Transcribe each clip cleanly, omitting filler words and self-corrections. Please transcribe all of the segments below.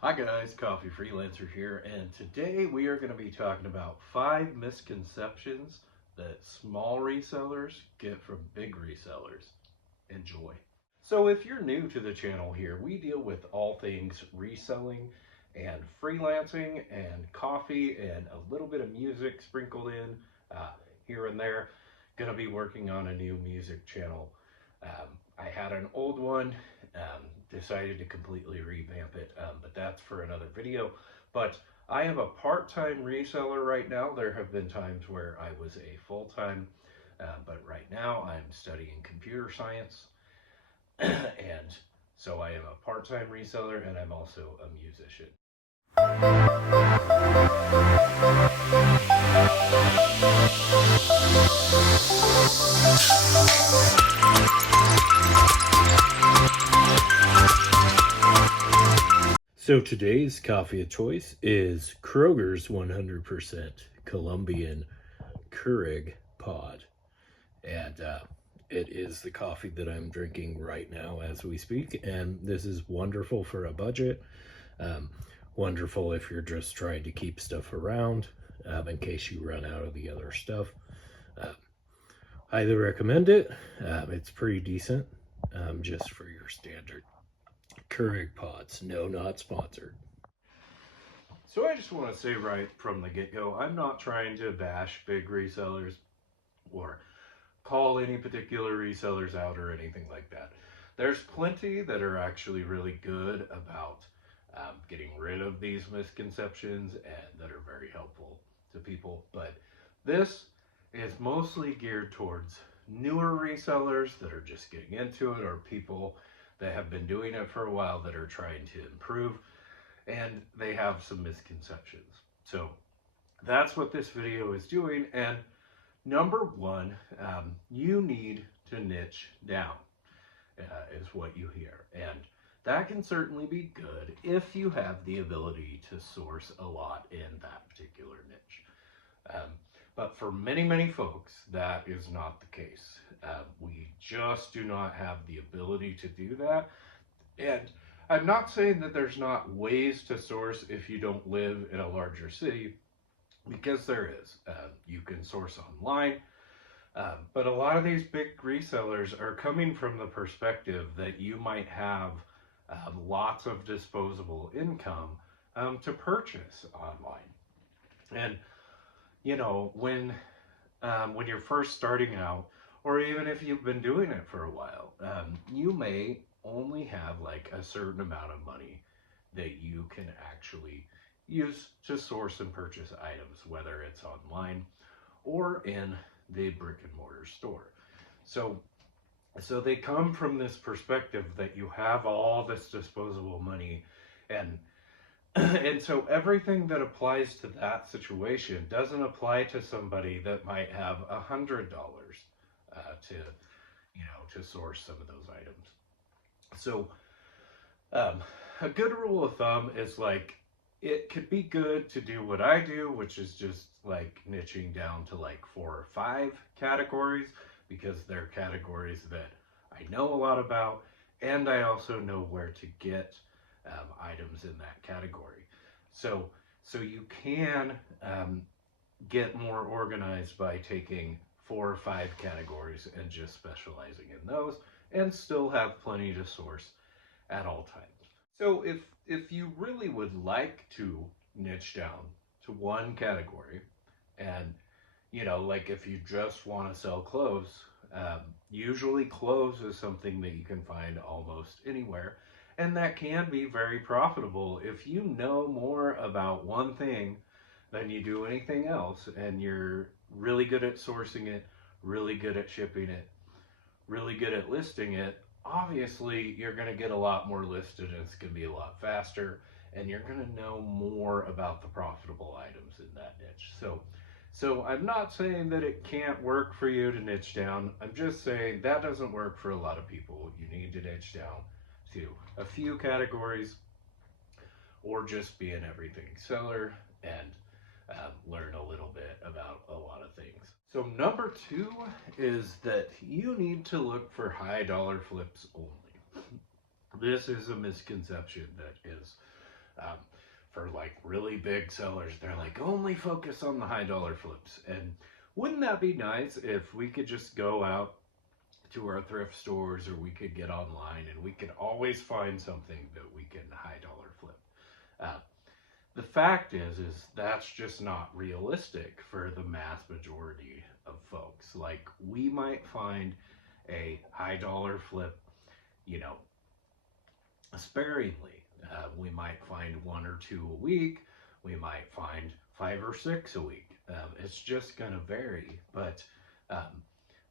Hi guys, Coffee Freelancer here, and today we are going to be talking about 5 misconceptions that small resellers get from big resellers. Enjoy. So if you're new to the channel here, we deal with all things reselling and freelancing and coffee and a little bit of music sprinkled in here and there. Going to be working on a new music channel. I had an old one, decided to completely revamp it, but that's for another video. But I am a part-time reseller right now. There have been times where I was a full-time, but right now I'm studying computer science. And so I am a part-time reseller and I'm also a musician. So today's coffee of choice is Kroger's 100% Colombian Keurig pod. And it is the coffee that I'm drinking right now as we speak. And this is wonderful for a budget. Wonderful if you're just trying to keep stuff around in case you run out of the other stuff. Highly recommend it. It's pretty decent just for your standard Keurig pods. No, not sponsored. So I just want to say right from the get-go, I'm not trying to bash big resellers or call any particular resellers out or anything like that. There's plenty that are actually really good about getting rid of these misconceptions and that are very helpful to people. But this is mostly geared towards newer resellers that are just getting into it, or people that have been doing it for a while that are trying to improve and they have some misconceptions. So that's what this video is doing. And number one, you need to niche down, is what you hear. And that can certainly be good if you have the ability to source a lot in that particular niche. But for many, many folks, that is not the case. We just do not have the ability to do that. And I'm not saying that there's not ways to source if you don't live in a larger city, because there is. You can source online. But a lot of these big resellers are coming from the perspective that you might have lots of disposable income to purchase online. And you know, when you're first starting out, or even if you've been doing it for a while, you may only have like a certain amount of money that you can actually use to source and purchase items, whether it's online or in the brick and mortar store. So they come from this perspective that you have all this disposable money, and and so everything that applies to that situation doesn't apply to somebody that might have $100 to to source some of those items. So a good rule of thumb is like, it could be good to do what I do, which is just like niching down to like 4 or 5 categories, because they're categories that I know a lot about, and I also know where to get items in that category. So you can get more organized by taking 4 or 5 categories and just specializing in those, and still have plenty to source at all times. So if you really would like to niche down to one category, and like if you just want to sell clothes, usually clothes is something that you can find almost anywhere, and that can be very profitable if you know more about one thing than you do anything else, and you're really good at sourcing it, really good at shipping it, really good at listing it. Obviously you're going to get a lot more listed, and it's going to be a lot faster, and you're going to know more about the profitable items in that niche. So I'm not saying that it can't work for you to niche down. I'm just saying that doesn't work for a lot of people. You need to niche down to a few categories, or just be an everything seller and learn a little bit about a lot of things. So number 2 is that you need to look for high dollar flips only. This is a misconception that is Um, for like really big sellers, they're like, only focus on the high dollar flips. And wouldn't that be nice if we could just go out to our thrift stores, or we could get online and we could always find something that we can high dollar flip? Uh, the fact is that's just not realistic for the mass majority of folks. Like, we might find a high dollar flip, you know, sparingly. We might find one or two a week. We might find five or six a week. It's just going to vary. But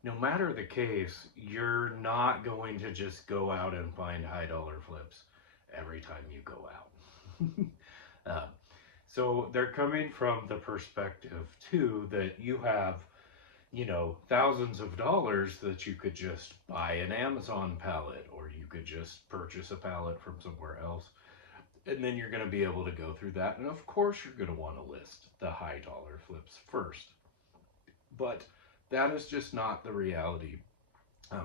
no matter the case, you're not going to just go out and find high dollar flips every time you go out. So they're coming from the perspective too that you have, thousands of dollars that you could just buy an Amazon pallet, or you could just purchase a pallet from somewhere else. And then you're going to be able to go through that. And of course, you're going to want to list the high dollar flips first. But that is just not the reality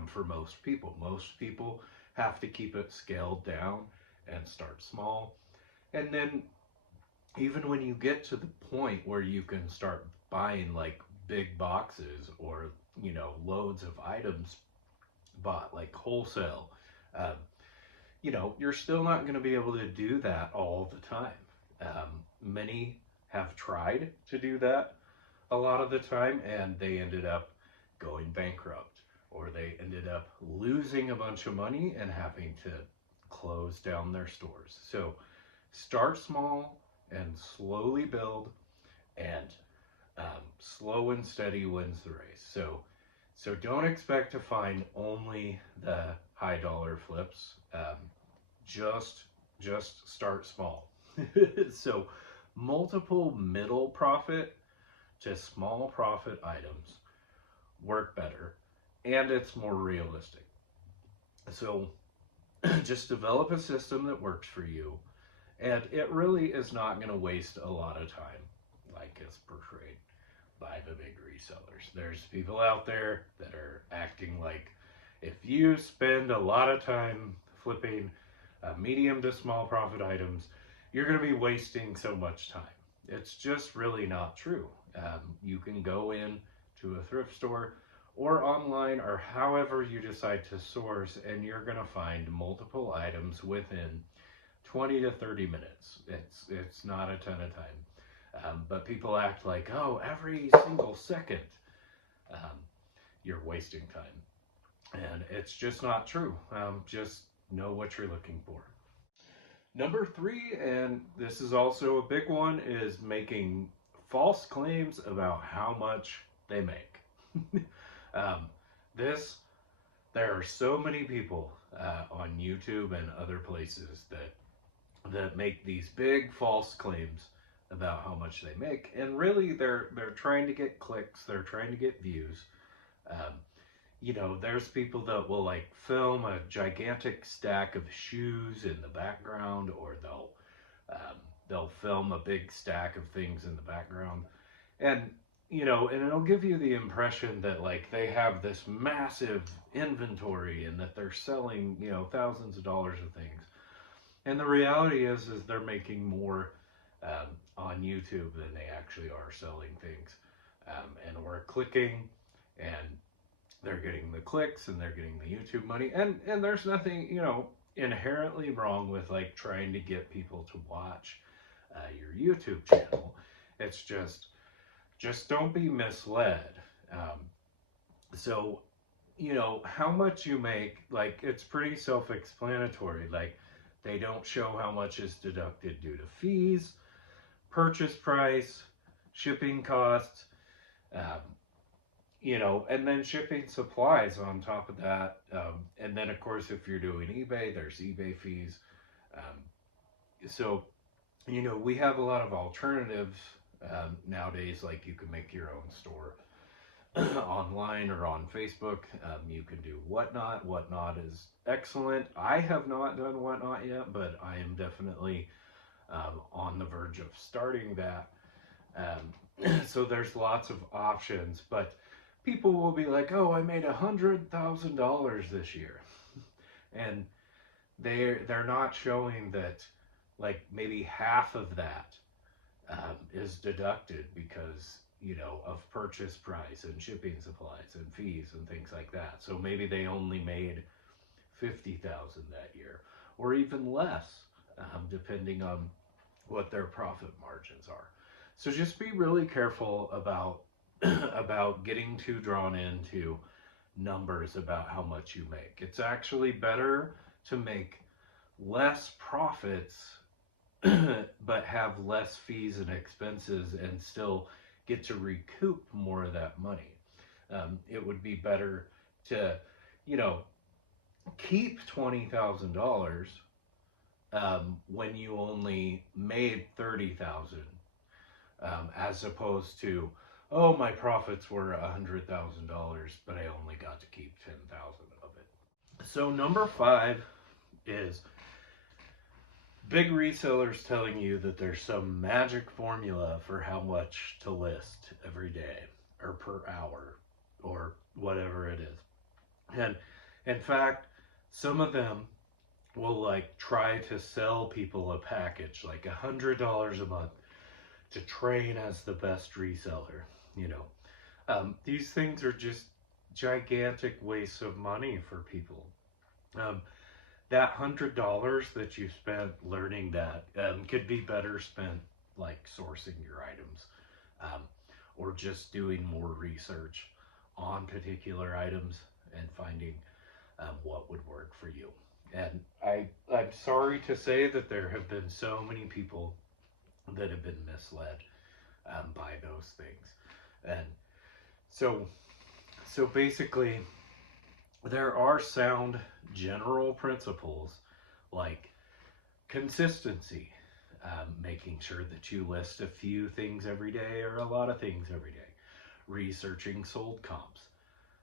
for most people. Most people have to keep it scaled down and start small. And then even when you get to the point where you can start buying like big boxes, or loads of items bought like wholesale, um, you're still not going to be able to do that all the time. Many have tried to do that a lot of the time, and they ended up going bankrupt, or they ended up losing a bunch of money and having to close down their stores. So start small and slowly build, and slow and steady wins the race. So don't expect to find only the high dollar flips. Just start small. So multiple middle profit to small profit items work better, and it's more realistic. So just develop a system that works for you, and it really is not going to waste a lot of time like it's portrayed by the big resellers. There's people out there that are acting like if you spend a lot of time flipping medium to small profit items, you're going to be wasting so much time. It's just really not true. You can go in to a thrift store or online, or however you decide to source, and you're going to find multiple items within 20 to 30 minutes. It's not a ton of time. But people act like, oh, every single second you're wasting time. And it's just not true. Just know what you're looking for. Number three, and this is also a big one, is making false claims about how much they make. um, there are so many people on YouTube and other places that make these big false claims about how much they make, and really they're trying to get clicks, they're trying to get views. Um, there's people that will like film a gigantic stack of shoes in the background, or they'll film a big stack of things in the background, and and it'll give you the impression that like they have this massive inventory and that they're selling thousands of dollars of things. And the reality is they're making more on YouTube than they actually are selling things. And we're clicking, and they're getting the clicks, and they're getting the YouTube money. And there's nothing, inherently wrong with like trying to get people to watch your YouTube channel. It's just don't be misled. So, how much you make, like, it's pretty self-explanatory. Like, they don't show how much is deducted due to fees, purchase price, shipping costs, and then shipping supplies on top of that. And then, of course, if you're doing eBay, there's eBay fees. So, we have a lot of alternatives nowadays. Like, you can make your own store online or on Facebook. You can do Whatnot. Whatnot is excellent. I have not done Whatnot yet, but I am definitely on the verge of starting that. So there's lots of options, but people will be like, oh, I made $100,000 this year. And they're not showing that like maybe half of that is deducted because, of purchase price and shipping supplies and fees and things like that. So maybe they only made 50,000 that year, or even less, depending on what their profit margins are. So just be really careful about about getting too drawn into numbers about how much you make. It's actually better to make less profits but have less fees and expenses and still get to recoup more of that money. It would be better to, you know, keep $20,000 when you only made 30,000, as opposed to, oh, my profits were $100,000, but I only got to keep 10,000 of it. So number 5 is big resellers telling you that there's some magic formula for how much to list every day or per hour or whatever it is. And in fact, some of them will like try to sell people a package like $100 a month to train as the best reseller. These things are just gigantic wastes of money for people. That $100 that you spent learning that could be better spent like sourcing your items, or just doing more research on particular items and finding what would work for you. And I'm sorry to say that there have been so many people that have been misled by those things. And so basically, there are sound general principles like consistency, making sure that you list a few things every day or a lot of things every day, researching sold comps,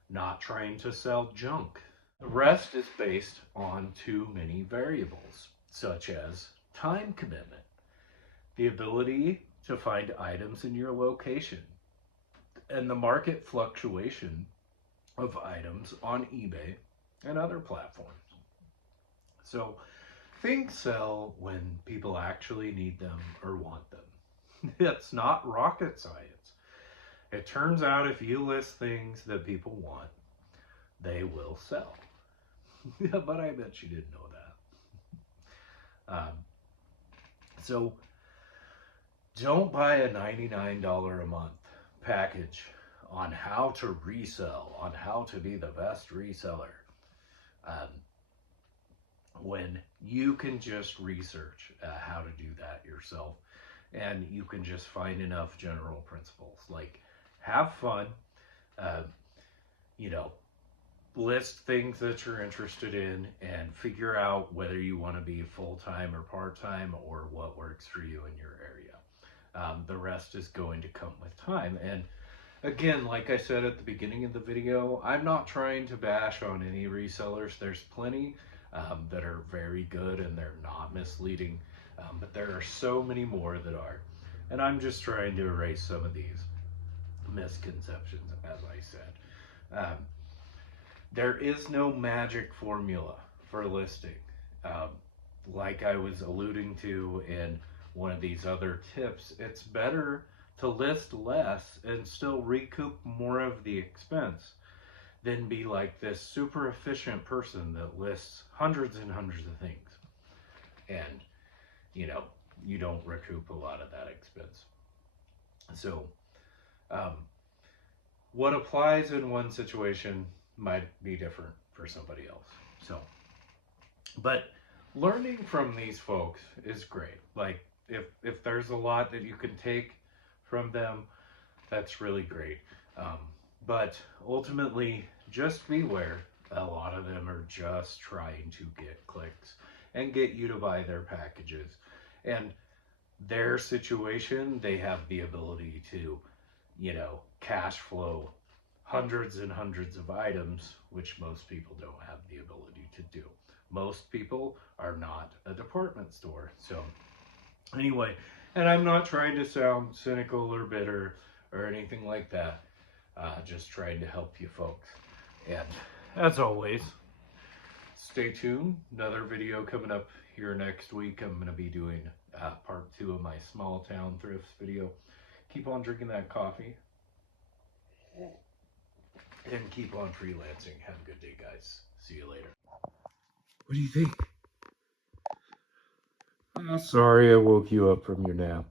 not trying to sell junk. The rest is based on too many variables, such as time commitment, the ability to find items in your location, and the market fluctuation of items on eBay and other platforms. So things sell when people actually need them or want them. It's not rocket science. It turns out if you list things that people want, they will sell. But I bet you didn't know that. So don't buy a $99 a month package on how to resell, on how to be the best reseller, when you can just research how to do that yourself, and you can just find enough general principles like have fun, list things that you're interested in and figure out whether you want to be full-time or part-time or what works for you in your area. The rest is going to come with time. And again, like I said at the beginning of the video, I'm not trying to bash on any resellers. There's plenty that are very good and they're not misleading, but there are so many more that are. And I'm just trying to erase some of these misconceptions, as I said. There is no magic formula for listing. Like I was alluding to in one of these other tips, it's better to list less and still recoup more of the expense than be like this super efficient person that lists hundreds and hundreds of things. And, you don't recoup a lot of that expense. So, what applies in one situation might be different for somebody else. So, but learning from these folks is great. Like if there's a lot that you can take from them, that's really great. But ultimately, just beware. A lot of them are just trying to get clicks and get you to buy their packages. And their situation, they have the ability to, cash flow hundreds and hundreds of items, which most people don't have the ability to do. Most people are not a department store. So anyway, and I'm not trying to sound cynical or bitter or anything like that. Just trying to help you folks. And as always, stay tuned. Another video coming up here next week. I'm going to be doing part 2 of my small town thrifts video. Keep on drinking that coffee. And keep on freelancing. Have a good day, guys. See you later. What do you think? Oh, sorry I woke you up from your nap.